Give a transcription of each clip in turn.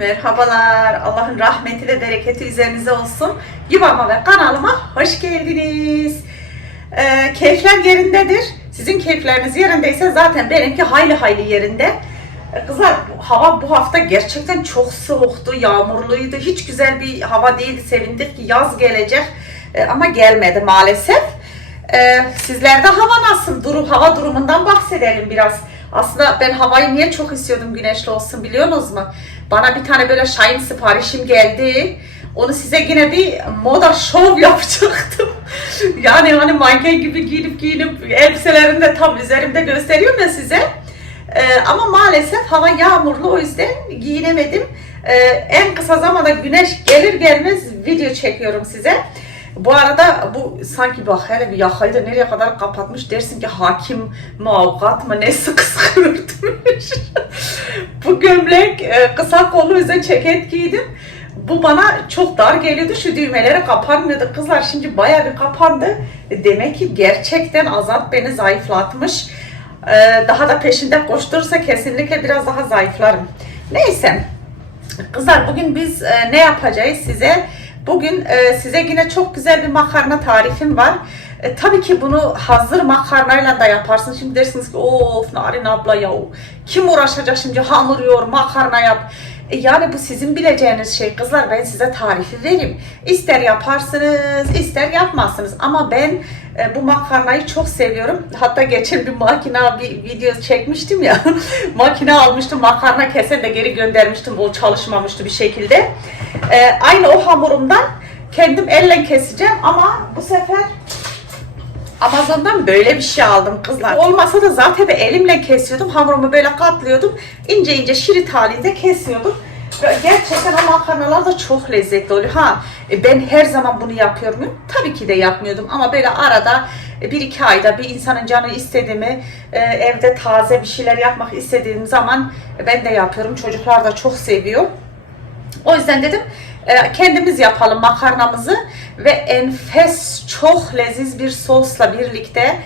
Merhabalar. Allah'ın rahmeti ve bereketi üzerinize olsun. Yuvama ve kanalıma hoş geldiniz. Ee, keyifler yerindedir. Sizin keyifleriniz yerindeyse zaten benimki hayli hayli yerinde. Ee, Kızlar hava bu hafta gerçekten çok soğuktu, yağmurluydu. Hiç güzel bir hava değildi. Sevindik ki yaz gelecek. Ee, ama gelmedi maalesef. Ee, sizlerde hava nasıl? Durum, hava durumundan bahsedelim biraz. Aslında ben havayı niye çok istiyordum güneşli olsun biliyorsunuz mu? Bana bir tane böyle Shine siparişim geldi. Onu size yine bir moda şov yapacaktım. yani hani manken gibi giyinip giyinip elbiselerini de tam üzerimde gösteriyorum ya size. Ee, ama maalesef hava yağmurlu o yüzden giyinemedim. Ee, en kısa zamanda güneş gelir gelmez video çekiyorum size. Bu arada bu sanki bak hele bir yakayı da nereye kadar kapatmış dersin ki hakim mi avukat mı ne sıkı sıkı örtmüş. bu gömlek e, kısa kollu yüzden ceket giydim. Bu bana çok dar geliyordu. Şu düğmeleri kapanmıyordu. Kızlar şimdi baya bir kapandı. Demek ki gerçekten Azat beni zayıflatmış. Ee, daha da peşinde koşturursa kesinlikle biraz daha zayıflarım. Neyse. Kızlar bugün biz e, ne yapacağız size? Bugün e, size yine çok güzel bir makarna tarifim var. E, tabii ki bunu hazır makarnayla da yaparsınız. Şimdi dersiniz ki of Narin abla ya kim uğraşacak şimdi hamur yoğur makarna yap. E, yani bu sizin bileceğiniz şey kızlar ben size tarifi vereyim. İster yaparsınız ister yapmazsınız ama ben e, bu makarnayı çok seviyorum. Hatta geçen bir makina bir video çekmiştim ya. makine almıştım makarna kesen de geri göndermiştim. O çalışmamıştı bir şekilde. E, aynı o hamurumdan kendim elle keseceğim ama bu sefer Amazon'dan böyle bir şey aldım kızlar. Olmasa da zaten de elimle kesiyordum. Hamurumu böyle katlıyordum. İnce ince şirit halinde kesiyordum. Gerçekten o makarnalar da çok lezzetli oluyor. Ha e, ben her zaman bunu yapıyor muyum? Tabii ki de yapmıyordum ama böyle arada e, bir iki ayda bir insanın canı istediğimi e, evde taze bir şeyler yapmak istediğim zaman ben de yapıyorum. Çocuklar da çok seviyor. O yüzden dedim kendimiz yapalım makarnamızı ve enfes çok leziz bir sosla birlikte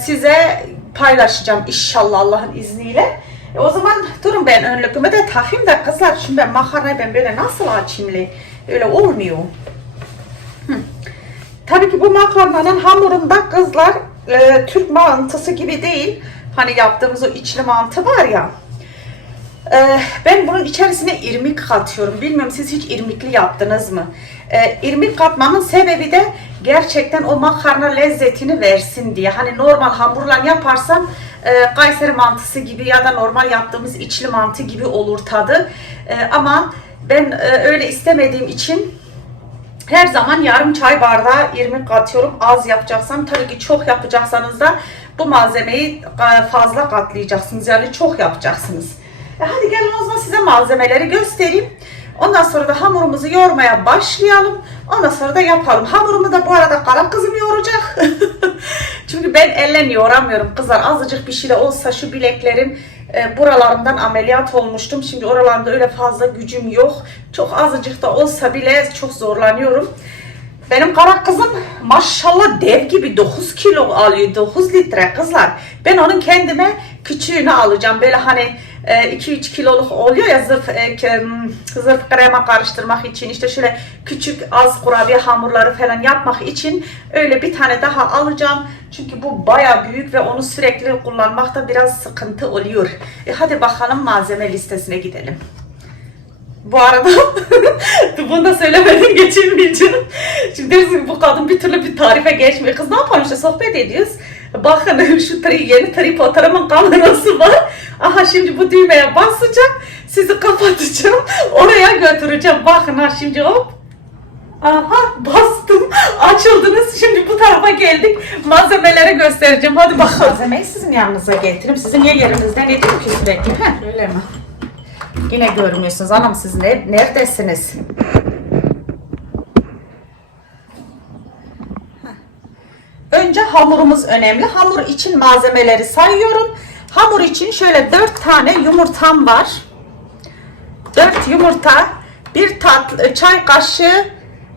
size paylaşacağım inşallah Allah'ın izniyle. E, o zaman durun ben önlüğümü de takayım da kızlar şimdi ben makarnayı ben böyle nasıl açayım le? öyle olmuyor. Hı. Tabii ki bu makarnanın hamurunda kızlar e, Türk mantısı gibi değil. Hani yaptığımız o içli mantı var ya. Ee, ben bunun içerisine irmik katıyorum. Bilmiyorum siz hiç irmikli yaptınız mı? Ee, irmik katmamın sebebi de gerçekten o makarna lezzetini versin diye. Hani normal hamurla yaparsam e, Kayseri mantısı gibi ya da normal yaptığımız içli mantı gibi olur tadı. E, ama ben e, öyle istemediğim için her zaman yarım çay bardağı irmik katıyorum. Az yapacaksam tabii ki çok yapacaksanız da bu malzemeyi e, fazla katlayacaksınız. Yani çok yapacaksınız. E hadi gelin o zaman size malzemeleri göstereyim. Ondan sonra da hamurumuzu yoğurmaya başlayalım. Ondan sonra da yapalım. Hamurumu da bu arada kara kızım yoğuracak. Çünkü ben elle yoğuramıyorum kızlar. Azıcık bir şey olsa şu bileklerim e, buralarından ameliyat olmuştum. Şimdi oralarında öyle fazla gücüm yok. Çok azıcık da olsa bile çok zorlanıyorum. Benim kara kızım maşallah dev gibi 9 kilo alıyor. 9 litre kızlar. Ben onun kendime küçüğünü alacağım. Böyle hani 2-3 kiloluk oluyor ya zırh, e, zırh krema karıştırmak için işte şöyle küçük az kurabiye hamurları falan yapmak için öyle bir tane daha alacağım. Çünkü bu baya büyük ve onu sürekli kullanmakta biraz sıkıntı oluyor. E hadi bakalım malzeme listesine gidelim. Bu arada bunu da söylemeden geçemeyeceğim. Şimdi dersin bu kadın bir türlü bir tarife geçmiyor. Kız ne yapalım işte sohbet ediyoruz. Bakın şu yeni tripotarımın kamerası var. Aha şimdi bu düğmeye basacağım. Sizi kapatacağım. Oraya götüreceğim. Bakın ha şimdi hop. Aha bastım. Açıldınız. Şimdi bu tarafa geldik. Malzemeleri göstereceğim. Hadi bakalım. Malzemeyi sizin yanınıza getireyim. Sizin niye yerinizden edeyim ki sürekli? Öyle mi? Yine görmüyorsunuz anam siz ne, neredesiniz? Önce hamurumuz önemli. Hamur için malzemeleri sayıyorum. Hamur için şöyle 4 tane yumurtam var. 4 yumurta, bir tatlı çay kaşığı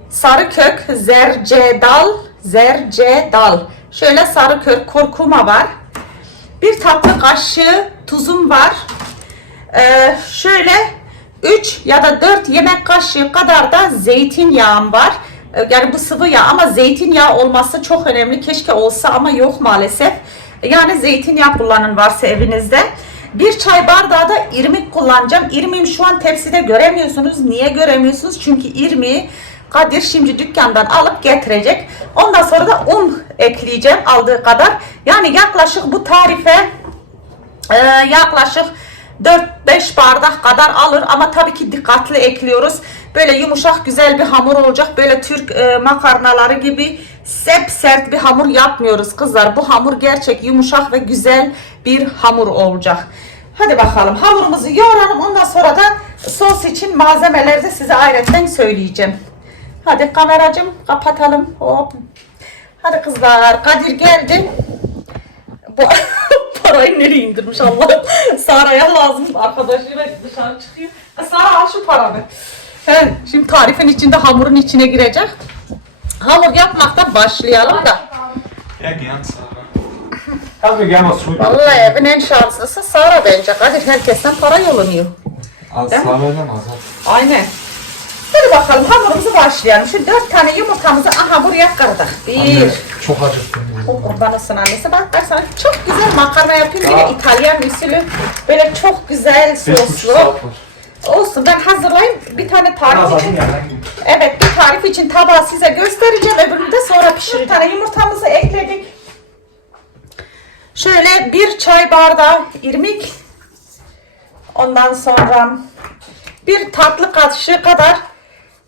sarı kök, zercedal, zercedal. Şöyle sarı kök kurkuma var. Bir tatlı kaşığı tuzum var. Ee, şöyle 3 ya da 4 yemek kaşığı kadar da zeytinyağım var. E, Yani bu sıvı yağ ama zeytinyağı olması çok önemli. Keşke olsa ama yok maalesef. Yani zeytinyağı kullanın varsa evinizde. Bir çay bardağı da irmik kullanacağım. İrmiğimi şu an tepside göremiyorsunuz. Niye göremiyorsunuz? Çünkü irmiği Kadir şimdi dükkandan alıp getirecek. Ondan sonra da un ekleyeceğim aldığı kadar. Yani yaklaşık bu tarife ee, yaklaşık 4-5 bardak kadar alır ama tabii ki dikkatli ekliyoruz. Böyle yumuşak güzel bir hamur olacak. Böyle Türk e, makarnaları gibi sep sert bir hamur yapmıyoruz kızlar. Bu hamur gerçek yumuşak ve güzel bir hamur olacak. Hadi bakalım hamurumuzu yoğuralım. Ondan sonra da sos için malzemeleri de size ayrıca söyleyeceğim. Hadi kameracım kapatalım. Hop. Hadi kızlar Kadir geldi. Bu parayı nereye indirmiş Allah'ım? Sara'ya lazım arkadaşıyla dışarı çıkıyor. Ha, Sara al şu paranı. He, şimdi tarifin içinde hamurun içine girecek. Hamur yapmaktan başlayalım da. Sarah. Kannst mir gerne was zurück. Vallahi evin en şanslısı Sara bence. Kadir herkesten para yollanıyor. Sarah dann, also. Aynen. Hadi bakalım hamurumuzu başlayalım. Şu dört tane yumurtamızı aha buraya kırdık. Bir. Anne, çok acıktım. Olsun annesi. Bak ben sana çok güzel makarna yapayım. Ya. Yine İtalyan usulü. Böyle çok güzel soslu. Olsun ben hazırlayayım. Bir tane tarif için. Evet bir tarif için tabağı size göstereceğim. Öbürünü de sonra pişireceğim. Bir tane yumurtamızı ekledik. Şöyle bir çay bardağı irmik. Ondan sonra bir tatlı kaşığı kadar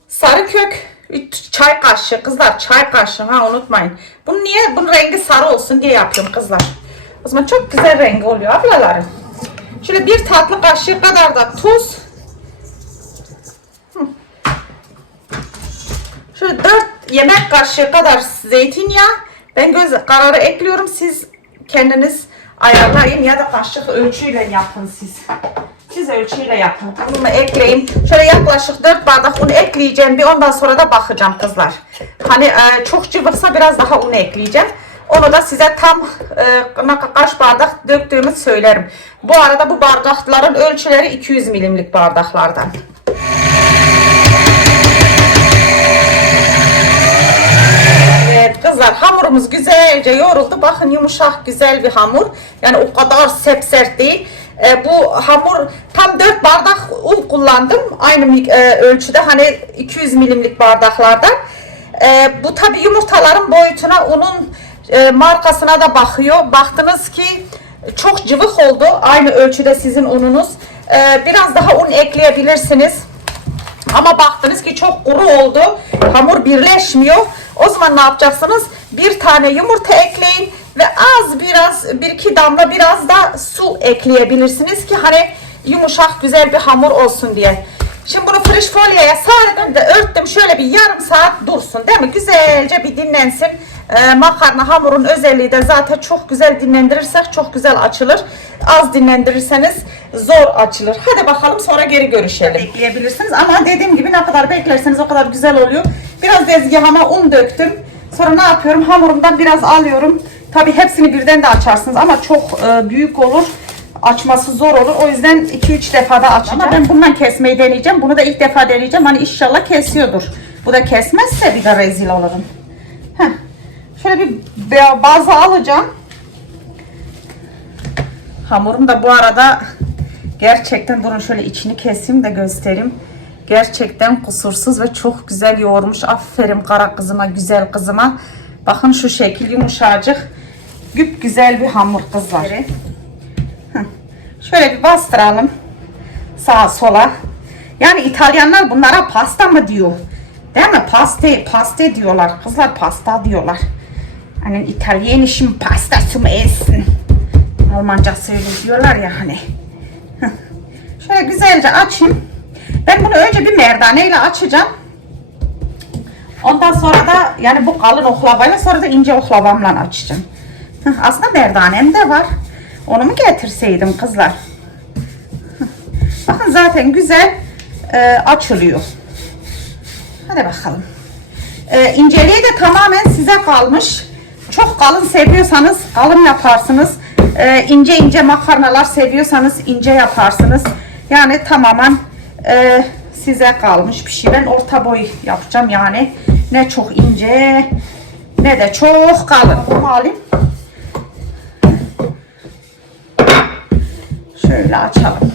sarı kök. Üç çay kaşığı kızlar çay kaşığı ha unutmayın. Bunu niye? Bunun rengi sarı olsun diye yapıyorum kızlar. O zaman çok güzel rengi oluyor ablalarım. Şöyle bir tatlı kaşığı kadar da tuz. Şöyle 4 yemek kaşığı kadar zeytinyağı. Ben göz kararı ekliyorum. Siz kendiniz ayarlayın ya da kaşık ölçüyle yapın siz. Siz ölçüyle yapın. Bunu ekleyin. Şöyle yaklaşık 4 bardak un ekleyeceğim. Bir ondan sonra da bakacağım kızlar. Hani e, çok cıvıksa biraz daha un ekleyeceğim. Onu da size tam e, kaç bardak döktüğümü söylerim. Bu arada bu bardakların ölçüleri 200 milimlik bardaklardan. Evet kızlar hamurumuz güzelce yoğruldu. Bakın yumuşak güzel bir hamur. Yani o kadar sep sert değil. Ee, bu hamur tam 4 bardak un kullandım. Aynı e, ölçüde hani 200 milimlik bardaklardan. Ee, bu tabi yumurtaların boyutuna unun e, markasına da bakıyor. Baktınız ki çok cıvık oldu. Aynı ölçüde sizin ununuz. Ee, biraz daha un ekleyebilirsiniz. Ama baktınız ki çok kuru oldu. Hamur birleşmiyor. O zaman ne yapacaksınız? Bir tane yumurta ekleyin ve az biraz bir iki damla biraz da su ekleyebilirsiniz ki hani yumuşak güzel bir hamur olsun diye. Şimdi bunu friş folyeye sardım ve örttüm. Şöyle bir yarım saat dursun değil mi? Güzelce bir dinlensin. Ee, makarna hamurun özelliği de zaten çok güzel dinlendirirsek çok güzel açılır. Az dinlendirirseniz zor açılır. Hadi bakalım sonra geri görüşelim. Bekleyebilirsiniz ama dediğim gibi ne kadar beklerseniz o kadar güzel oluyor. Biraz tezgahıma un döktüm. Sonra ne yapıyorum? Hamurumdan biraz alıyorum. Tabi hepsini birden de açarsınız ama çok e, büyük olur. Açması zor olur. O yüzden 2-3 defada açacağım. Ama ben bundan kesmeyi deneyeceğim. Bunu da ilk defa deneyeceğim. Hani inşallah kesiyordur. Bu da kesmezse bir de rezil olurum. Heh. Şöyle bir bazı alacağım. Hamurum da bu arada gerçekten durun şöyle içini keseyim de göstereyim. Gerçekten kusursuz ve çok güzel yoğurmuş. Aferin kara kızıma, güzel kızıma. Bakın şu şekil yumuşacık. Güp güzel bir hamur kızlar. Şöyle bir bastıralım. Sağa sola. Yani İtalyanlar bunlara pasta mı diyor? Değil mi? Paste, paste diyorlar. Kızlar pasta diyorlar. Hani İtalyanişin pastası mı esin? Almancası öyle diyorlar ya hani. Şöyle güzelce açayım. Ben bunu önce bir merdaneyle açacağım. Ondan sonra da yani bu kalın oklavayla sonra da ince oklavamla açacağım. Aslında merdanem de var. Onu mu getirseydim kızlar? Bakın zaten güzel e, açılıyor. Hadi bakalım. E, inceliği de tamamen size kalmış. Çok kalın seviyorsanız kalın yaparsınız. E, ince ince makarnalar seviyorsanız ince yaparsınız. Yani tamamen e, size kalmış bir şey. Ben orta boy yapacağım yani. Ne çok ince ne de çok kalın. Bunu alayım. Şöyle açalım.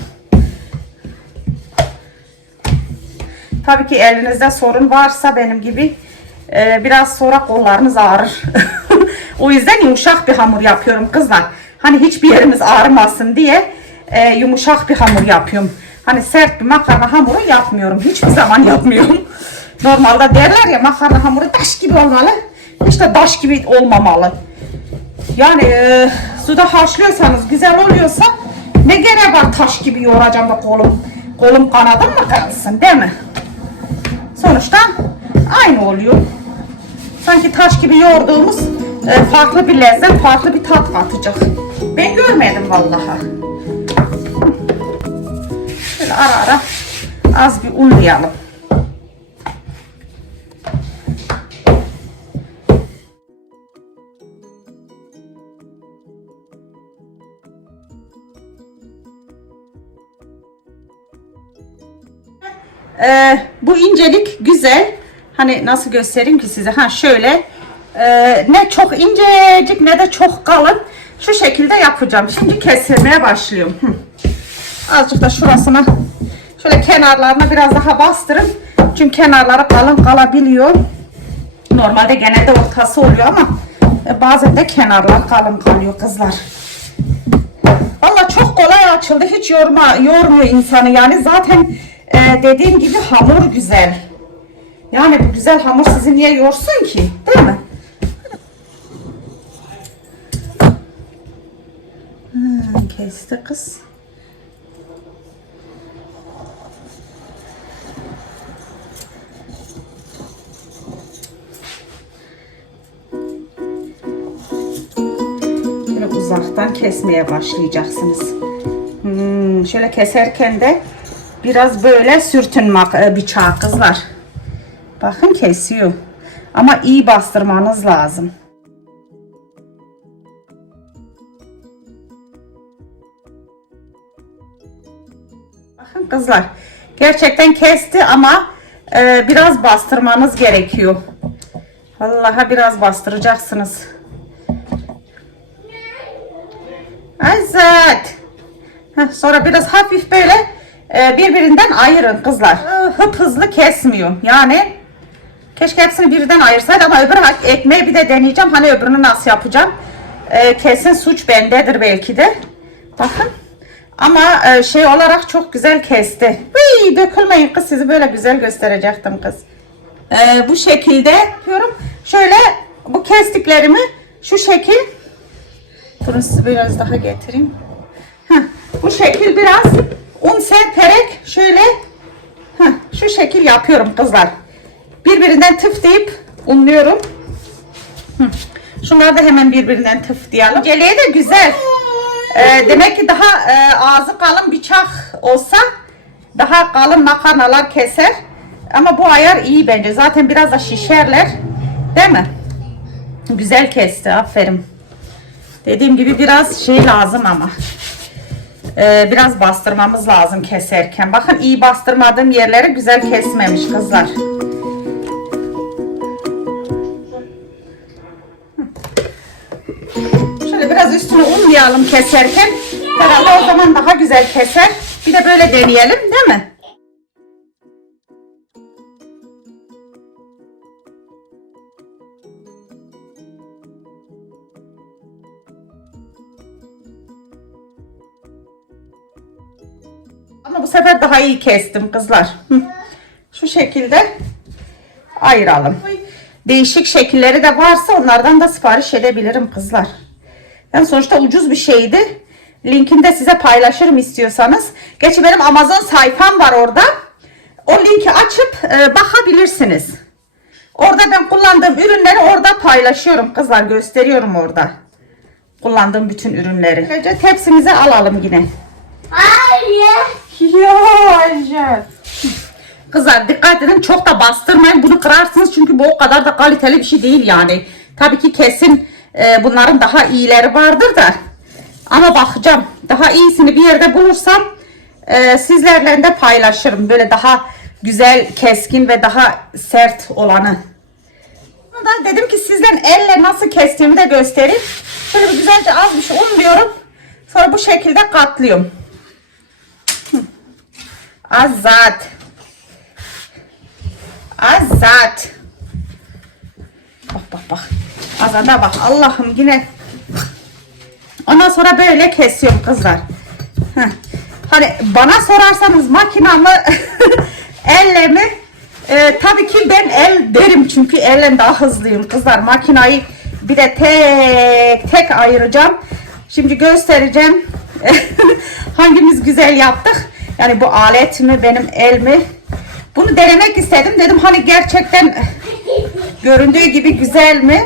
Tabii ki elinizde sorun varsa benim gibi e, biraz sonra kollarınız ağrır. o yüzden yumuşak bir hamur yapıyorum kızlar. Hani hiçbir yerimiz ağrımasın diye e, yumuşak bir hamur yapıyorum. Hani sert bir makarna hamuru yapmıyorum. Hiçbir zaman yapmıyorum. Normalde derler ya makarna hamuru taş gibi olmalı. İşte taş gibi olmamalı. Yani e, suda haşlıyorsanız güzel oluyorsa ne gerek var taş gibi yoğuracağım da kolum kolum kanadım mı kırılsın değil mi? Sonuçta aynı oluyor. Sanki taş gibi yoğurduğumuz e, farklı bir lezzet, farklı bir tat katacak. Ben görmedim vallahi. Şöyle ara ara az bir unlayalım. Ee, bu incelik güzel. Hani nasıl göstereyim ki size? Ha şöyle e, ne çok incecik ne de çok kalın. Şu şekilde yapacağım. Şimdi kesilmeye başlıyorum. Hı. Azıcık da şurasına şöyle kenarlarına biraz daha bastırın. Çünkü kenarları kalın kalabiliyor. Normalde genelde ortası oluyor ama e, bazen de kenarlar kalın kalıyor kızlar. Valla çok kolay açıldı. Hiç yorma, yormuyor insanı. Yani zaten e, dediğim gibi hamur güzel. Yani bu güzel hamur sizi niye yorsun ki? Değil mi? Hmm, kesti kız. Uzaktan kesmeye başlayacaksınız. Hmm, şöyle keserken de biraz böyle sürtün mak- e, bıçağı kızlar. Bakın kesiyor. Ama iyi bastırmanız lazım. Bakın kızlar. Gerçekten kesti ama e, biraz bastırmanız gerekiyor. Vallahi biraz bastıracaksınız. Azat. Heh, sonra biraz hafif böyle e, birbirinden ayırın kızlar. Hıp hızlı kesmiyor. Yani keşke hepsini birden ayırsaydı ama öbür ekmeği bir de deneyeceğim. Hani öbürünü nasıl yapacağım. E, kesin suç bendedir belki de. Bakın. Ama e, şey olarak çok güzel kesti. Hıy, dökülmeyin kız sizi böyle güzel gösterecektim kız. E, bu şekilde yapıyorum. Şöyle bu kestiklerimi şu şekil Size biraz daha getireyim. Heh, bu şekil biraz un serperek şöyle heh, şu şekil yapıyorum kızlar. Birbirinden tıflayıp unluyorum. Hı. Şunları da hemen birbirinden tıflayalım. İnceliği de güzel. Ee, demek ki daha e, ağzı kalın bıçak olsa daha kalın makarnalar keser. Ama bu ayar iyi bence. Zaten biraz da şişerler. Değil mi? Güzel kesti. Aferin. Dediğim gibi biraz şey lazım ama. Ee, biraz bastırmamız lazım keserken. Bakın iyi bastırmadığım yerleri güzel kesmemiş kızlar. Şöyle biraz üstüne unlayalım keserken. Herhalde o zaman daha güzel keser. Bir de böyle deneyelim değil mi? Ama bu sefer daha iyi kestim kızlar. Şu şekilde ayıralım. Değişik şekilleri de varsa onlardan da sipariş edebilirim kızlar. Yani sonuçta ucuz bir şeydi. Linkini de size paylaşırım istiyorsanız. Gerçi benim Amazon sayfam var orada. O linki açıp e, bakabilirsiniz. Orada ben kullandığım ürünleri orada paylaşıyorum kızlar. Gösteriyorum orada. Kullandığım bütün ürünleri. Önce tepsimize alalım yine. Hayır. Ya Ayşe. Kızlar dikkat edin çok da bastırmayın bunu kırarsınız çünkü bu o kadar da kaliteli bir şey değil yani. Tabii ki kesin e, bunların daha iyileri vardır da. Ama bakacağım daha iyisini bir yerde bulursam e, sizlerle de paylaşırım. Böyle daha güzel, keskin ve daha sert olanı. Bundan dedim ki sizden elle nasıl kestiğimi de göstereyim. Şöyle bir güzelce az bir şey unluyorum. Sonra bu şekilde katlıyorum. Azat. Azat. Bak bak bak. Azada bak. Allah'ım yine. Ondan sonra böyle kesiyorum kızlar. Heh. Hani bana sorarsanız makina mı elle mi? Ee, tabii ki ben el derim çünkü elle daha hızlıyım kızlar. Makinayı bir de tek tek ayıracağım. Şimdi göstereceğim hangimiz güzel yaptık. Yani bu alet mi benim el mi? Bunu denemek istedim. Dedim hani gerçekten göründüğü gibi güzel mi?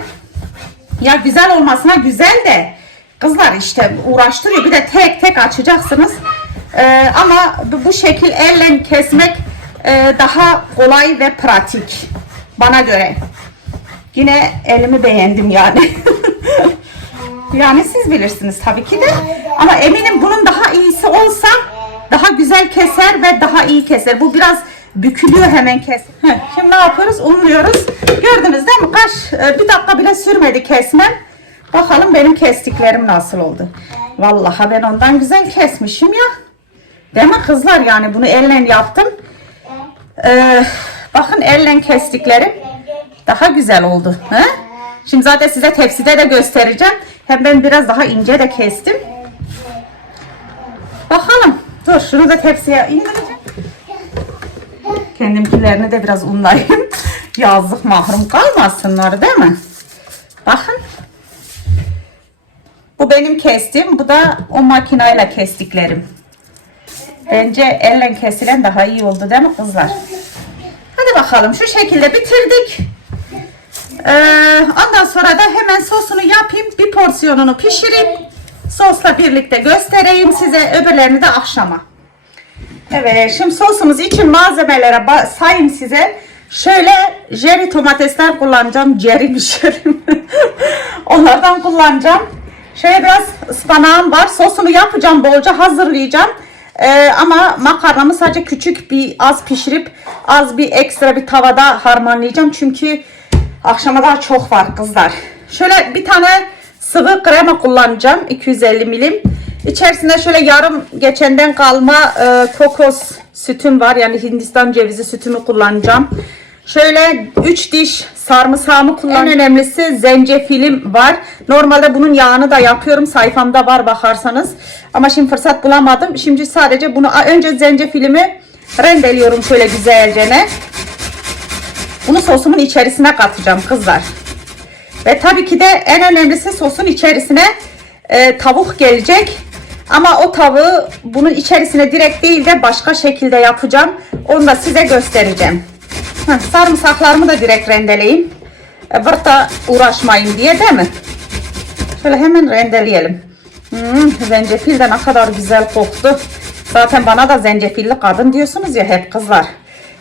Ya güzel olmasına güzel de kızlar işte uğraştırıyor. Bir de tek tek açacaksınız. Ee, ama bu, şekil elle kesmek e, daha kolay ve pratik bana göre. Yine elimi beğendim yani. yani siz bilirsiniz tabii ki de. Ama eminim bunun daha iyisi olsa daha güzel keser ve daha iyi keser. Bu biraz bükülüyor hemen kes. Şimdi ne yapıyoruz? Unluyoruz. Gördünüz değil mi? Kaç e, bir dakika bile sürmedi kesmem. Bakalım benim kestiklerim nasıl oldu. Vallahi ben ondan güzel kesmişim ya. Değil mi kızlar yani bunu elle yaptım. Ee, bakın elle kestiklerim daha güzel oldu. He? Şimdi zaten size tepside de göstereceğim. Hem ben biraz daha ince de kestim. Bakalım. Dur şunu da tepsiye indireceğim. Kendimkilerini de biraz unlayayım. Yazlık mahrum kalmasınlar değil mi? Bakın. Bu benim kestiğim. Bu da o makinayla kestiklerim. Bence elle kesilen daha iyi oldu değil mi kızlar? Hadi bakalım şu şekilde bitirdik. Ee, ondan sonra da hemen sosunu yapayım. Bir porsiyonunu pişireyim. Sosla birlikte göstereyim size. Öbürlerini de akşama. Evet şimdi sosumuz için malzemelere sayayım size. Şöyle jerry domatesler kullanacağım. Jerry mi? Onlardan kullanacağım. Şöyle biraz ıspanağım var. Sosunu yapacağım bolca hazırlayacağım. Ee, ama makarnamı sadece küçük bir az pişirip az bir ekstra bir tavada harmanlayacağım. Çünkü akşama daha çok var kızlar. Şöyle bir tane sıvı krema kullanacağım. 250 milim. İçerisinde şöyle yarım geçenden kalma e, kokos sütüm var. Yani Hindistan cevizi sütümü kullanacağım. Şöyle 3 diş sarımsağımı kullanacağım. En önemlisi zencefilim var. Normalde bunun yağını da yapıyorum. Sayfamda var bakarsanız. Ama şimdi fırsat bulamadım. Şimdi sadece bunu önce zencefilimi rendeliyorum şöyle güzelce. ne. Bunu sosumun içerisine katacağım kızlar. Ve tabii ki de en önemlisi sosun içerisine e, tavuk gelecek. Ama o tavuğu bunun içerisine direkt değil de başka şekilde yapacağım. Onu da size göstereceğim. Heh, sarımsaklarımı da direkt rendeleyeyim. E, vırta uğraşmayın diye değil mi? Şöyle hemen rendeleyelim. Hmm, zencefil de ne kadar güzel koktu. Zaten bana da zencefilli kadın diyorsunuz ya hep kızlar.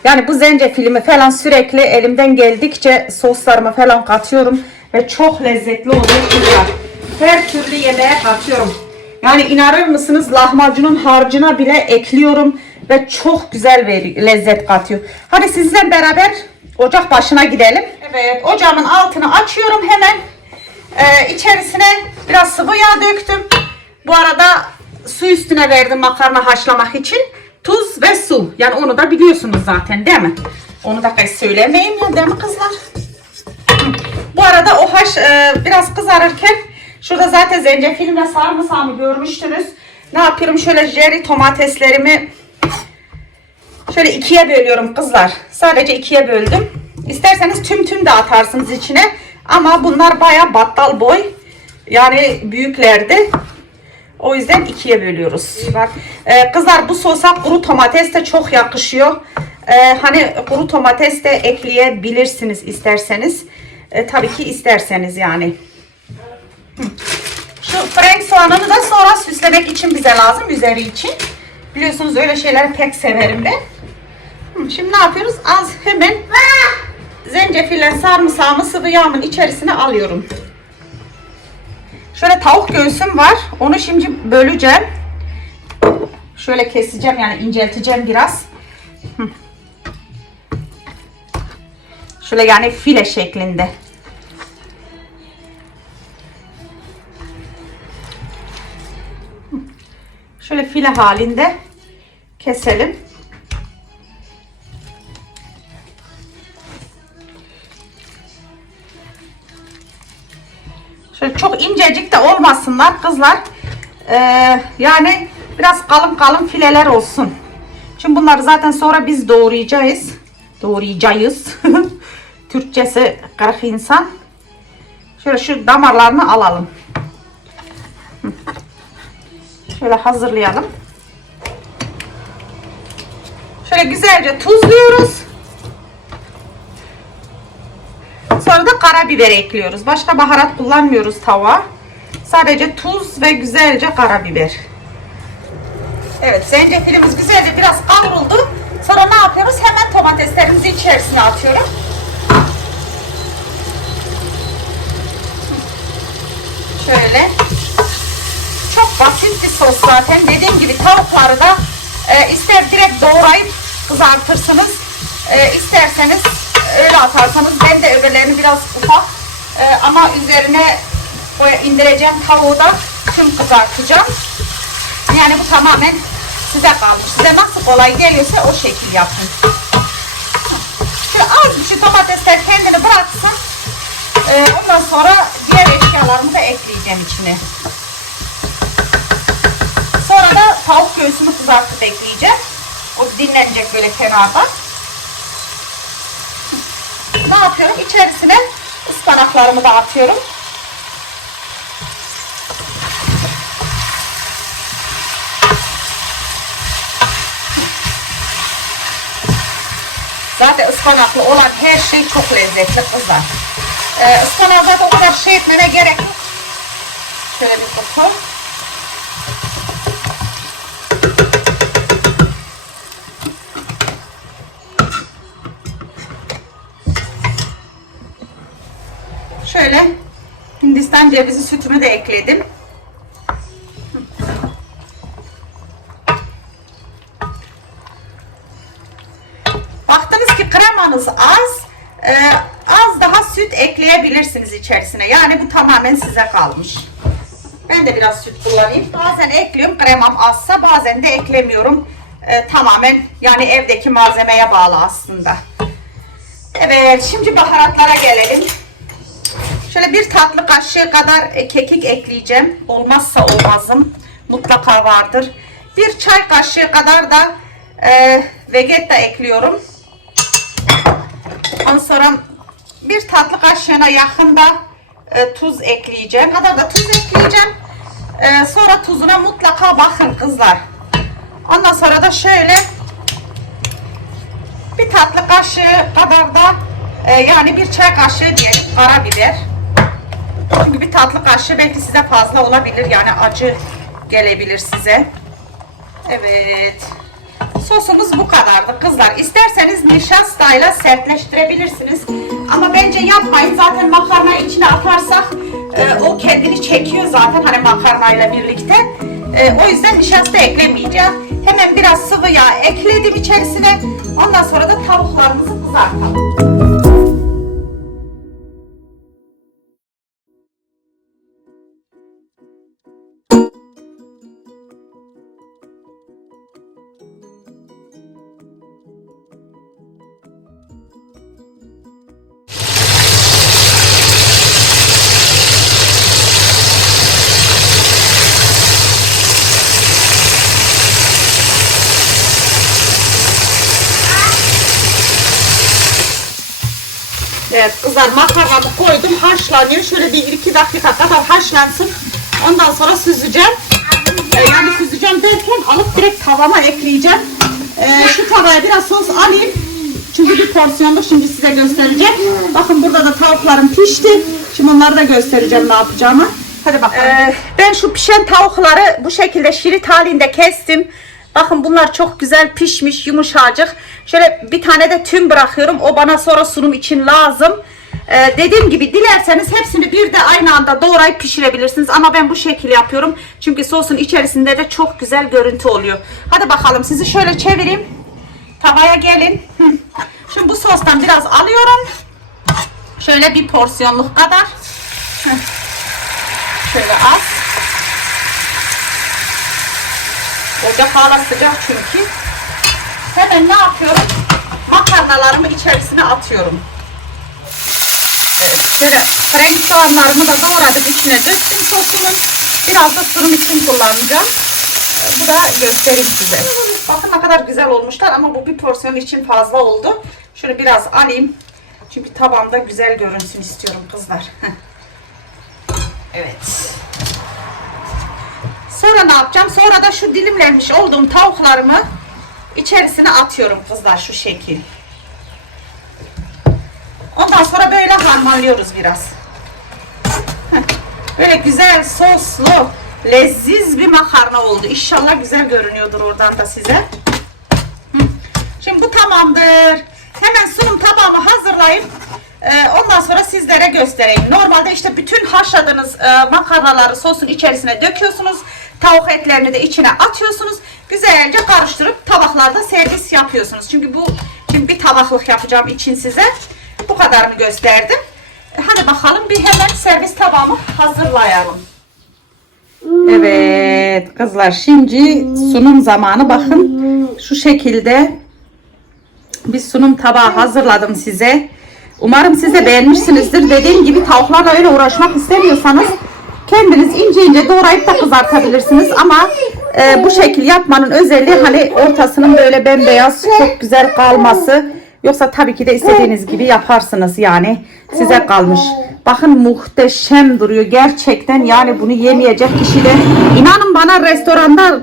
Yani bu zencefilimi falan sürekli elimden geldikçe soslarımı falan katıyorum. Ve çok lezzetli oluyor kızlar. Her türlü yemeğe katıyorum. Yani inanır mısınız lahmacunun harcına bile ekliyorum. Ve çok güzel bir lezzet katıyor. Hadi sizle beraber ocak başına gidelim. Evet ocağımın altını açıyorum hemen. Ee, içerisine biraz sıvı yağ döktüm. Bu arada su üstüne verdim makarna haşlamak için. Tuz ve su. Yani onu da biliyorsunuz zaten değil mi? Onu da söylemeyeyim ya değil mi kızlar? Arada o haş e, biraz kızarırken şurada zaten zencefil sarımsağımı görmüştünüz. Ne yapıyorum? Şöyle jerry domateslerimi şöyle ikiye bölüyorum kızlar. Sadece ikiye böldüm. İsterseniz tüm tüm de atarsınız içine. Ama bunlar baya battal boy. Yani büyüklerdi. O yüzden ikiye bölüyoruz. Bak, e, kızlar bu sosa kuru domates de çok yakışıyor. E, hani kuru domates de ekleyebilirsiniz isterseniz. E, tabii ki isterseniz yani. Şu frank soğanını da sonra süslemek için bize lazım. Üzeri için. Biliyorsunuz öyle şeyleri pek severim ben. Şimdi ne yapıyoruz? Az hemen zencefille sarımsağımı sıvı yağımın içerisine alıyorum. Şöyle tavuk göğsüm var. Onu şimdi böleceğim. Şöyle keseceğim yani incelteceğim biraz. Şöyle yani file şeklinde. Şöyle file halinde keselim. Şöyle çok incecik de olmasınlar kızlar. Ee, yani biraz kalın kalın fileler olsun. Şimdi bunları zaten sonra biz doğrayacağız. Doğrayacağız. Türkçesi kırık insan. Şöyle şu damarlarını alalım. Şöyle hazırlayalım. Şöyle güzelce tuzluyoruz. Sonra da karabiber ekliyoruz. Başka baharat kullanmıyoruz tava. Sadece tuz ve güzelce karabiber. Evet zencefilimiz güzelce biraz kavruldu. Sonra ne yapıyoruz? Hemen domateslerimizi içerisine atıyorum. Şöyle. Çok basit bir sos zaten. Dediğim gibi tavukları da e, ister direkt doğrayıp kızartırsınız. E, isterseniz öyle atarsanız ben de öbürlerini biraz ufak e, ama üzerine indireceğim tavuğu da tüm kızartacağım. Yani bu tamamen size kalmış. Size nasıl kolay geliyorsa o şekil yapın. Şöyle az bir şey domatesler kendini bıraksın. E, ondan sonra diğer eşyalarımı da ekleyeceğim içine. Sonra tavuk göğsünü kızartıp ekleyeceğim. O dinlenecek böyle kenarda. Ne yapıyorum? İçerisine ıspanaklarımı da atıyorum. Zaten ıspanaklı olan her şey çok lezzetli kızlar. Ee, ıspanağı zaten o kadar şey etmene gerek yok. Şöyle bir koku. Şöyle Hindistan cevizi sütümü de ekledim. Baktınız ki kremanız az, e, az daha süt ekleyebilirsiniz içerisine. Yani bu tamamen size kalmış. Ben de biraz süt kullanayım. Bazen ekliyorum kremam azsa bazen de eklemiyorum. E, tamamen yani evdeki malzemeye bağlı aslında. Evet şimdi baharatlara gelelim. Şöyle bir tatlı kaşığı kadar e, kekik ekleyeceğim. Olmazsa olmazım. Mutlaka vardır. Bir çay kaşığı kadar da e, vegetta ekliyorum. Ondan sonra bir tatlı kaşığına yakında e, tuz ekleyeceğim. Kadar da tuz ekleyeceğim. E, sonra tuzuna mutlaka bakın kızlar. Ondan sonra da şöyle bir tatlı kaşığı kadar da e, yani bir çay kaşığı diyelim karabiber. Çünkü bir tatlı kaşığı belki size fazla olabilir. Yani acı gelebilir size. Evet. Sosumuz bu kadardı kızlar. İsterseniz nişastayla sertleştirebilirsiniz. Ama bence yapmayın. Zaten makarna içine atarsak e, o kendini çekiyor zaten hani makarnayla birlikte. E, o yüzden nişasta eklemeyeceğim. Hemen biraz sıvı yağ ekledim içerisine. Ondan sonra da tavuklarımızı kızartalım. Kızlar makarnamı koydum haşlanıyor. Şöyle bir iki dakika kadar haşlansın. Ondan sonra süzeceğim. Ee, yani süzeceğim derken alıp direkt tavama ekleyeceğim. Ee, şu tavaya biraz sos alayım. Çünkü bir porsiyonluk şimdi size göstereceğim. Bakın burada da tavuklarım pişti. Şimdi onları da göstereceğim ne yapacağımı. Hadi bakalım. ben şu pişen tavukları bu şekilde şerit halinde kestim. Bakın bunlar çok güzel pişmiş, yumuşacık. Şöyle bir tane de tüm bırakıyorum. O bana sonra sunum için lazım. Ee, dediğim gibi dilerseniz hepsini bir de aynı anda doğrayıp pişirebilirsiniz. Ama ben bu şekilde yapıyorum. Çünkü sosun içerisinde de çok güzel görüntü oluyor. Hadi bakalım sizi şöyle çevireyim. Tavaya gelin. Şimdi bu sostan biraz alıyorum. Şöyle bir porsiyonluk kadar. Şöyle az. Ocak hala sıcak çünkü. Hemen ne yapıyorum? Makarnalarımı içerisine atıyorum. Evet, şöyle frenk soğanlarımı da doğradım içine döktüm sosumun. Biraz da sunum için kullanacağım. Bu da göstereyim size. Bakın ne kadar güzel olmuşlar ama bu bir porsiyon için fazla oldu. Şöyle biraz alayım. Çünkü tabağımda güzel görünsün istiyorum kızlar. Evet. Sonra ne yapacağım? Sonra da şu dilimlenmiş olduğum tavuklarımı içerisine atıyorum kızlar şu şekil. Ondan sonra böyle harmanlıyoruz biraz. Böyle güzel soslu, leziz bir makarna oldu. İnşallah güzel görünüyordur oradan da size. Şimdi bu tamamdır. Hemen sunum tabağımı hazırlayıp e, ondan sonra sizlere göstereyim. Normalde işte bütün haşladığınız e, makarnaları sosun içerisine döküyorsunuz. Tavuk etlerini de içine atıyorsunuz. Güzelce karıştırıp tabaklarda servis yapıyorsunuz. Çünkü bu şimdi bir tabaklık yapacağım için size. Bu kadarını gösterdim. E, Hadi bakalım bir hemen servis tabağımı hazırlayalım. Evet kızlar şimdi sunum zamanı bakın şu şekilde bir sunum tabağı hazırladım size. Umarım siz de beğenmişsinizdir. Dediğim gibi tavuklarla öyle uğraşmak istemiyorsanız kendiniz ince ince doğrayıp da kızartabilirsiniz ama e, bu şekil yapmanın özelliği hani ortasının böyle bembeyaz çok güzel kalması. Yoksa tabii ki de istediğiniz gibi yaparsınız yani size kalmış. Bakın muhteşem duruyor gerçekten yani bunu yemeyecek kişi de inanın bana restoranda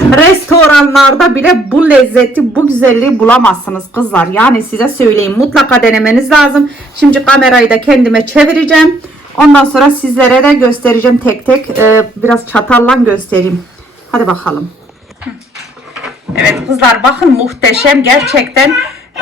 restoranlarda bile bu lezzeti bu güzelliği bulamazsınız kızlar yani size söyleyeyim mutlaka denemeniz lazım. Şimdi kamerayı da kendime çevireceğim. Ondan sonra sizlere de göstereceğim tek tek Ee, biraz çatalla göstereyim. Hadi bakalım. Evet kızlar bakın muhteşem gerçekten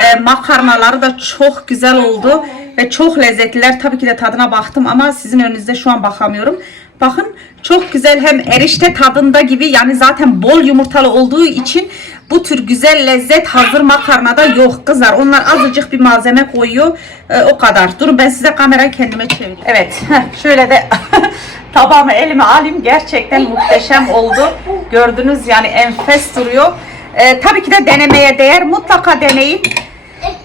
e, makarnaları da çok güzel oldu ve çok lezzetliler. Tabii ki de tadına baktım ama sizin önünüzde şu an bakamıyorum. Bakın çok güzel hem erişte tadında gibi yani zaten bol yumurtalı olduğu için bu tür güzel lezzet hazır makarnada yok kızlar. Onlar azıcık bir malzeme koyuyor. E, o kadar. Durun ben size kamerayı kendime çevireyim. Evet şöyle de tabağımı elime alayım. Gerçekten muhteşem oldu. Gördünüz yani enfes duruyor. Ee, tabii ki de denemeye değer. Mutlaka deneyin.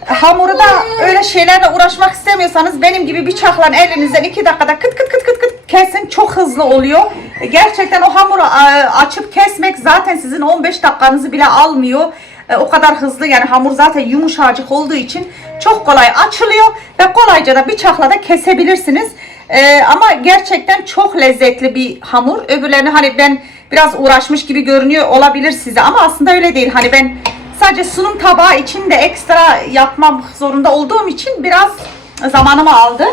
Hamuru da öyle şeylerle uğraşmak istemiyorsanız benim gibi bıçakla elinizden iki dakikada kıt kıt kıt kıt kıt kesin çok hızlı oluyor. E, Gerçekten o hamuru e, açıp kesmek zaten sizin 15 dakikanızı bile almıyor. E, O kadar hızlı yani hamur zaten yumuşacık olduğu için çok kolay açılıyor ve kolayca da bıçakla da kesebilirsiniz. E, ama gerçekten çok lezzetli bir hamur. Öbürlerini hani ben biraz uğraşmış gibi görünüyor olabilir size ama aslında öyle değil. Hani ben sadece sunum tabağı için de ekstra yapmam zorunda olduğum için biraz zamanımı aldı.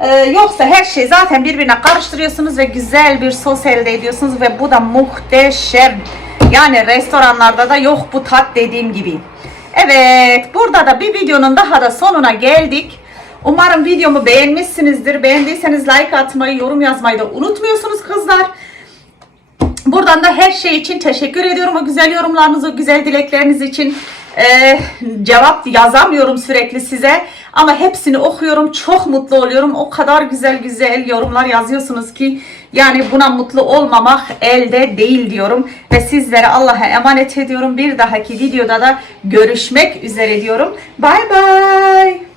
Ee, yoksa her şeyi zaten birbirine karıştırıyorsunuz ve güzel bir sos elde ediyorsunuz ve bu da muhteşem. Yani restoranlarda da yok bu tat dediğim gibi. Evet burada da bir videonun daha da sonuna geldik. Umarım videomu beğenmişsinizdir. Beğendiyseniz like atmayı, yorum yazmayı da unutmuyorsunuz kızlar. Buradan da her şey için teşekkür ediyorum. O güzel yorumlarınız, o güzel dilekleriniz için Ee, cevap yazamıyorum sürekli size. Ama hepsini okuyorum. Çok mutlu oluyorum. O kadar güzel güzel yorumlar yazıyorsunuz ki yani buna mutlu olmamak elde değil diyorum. Ve sizlere Allah'a emanet ediyorum. Bir dahaki videoda da görüşmek üzere diyorum. Bay bay.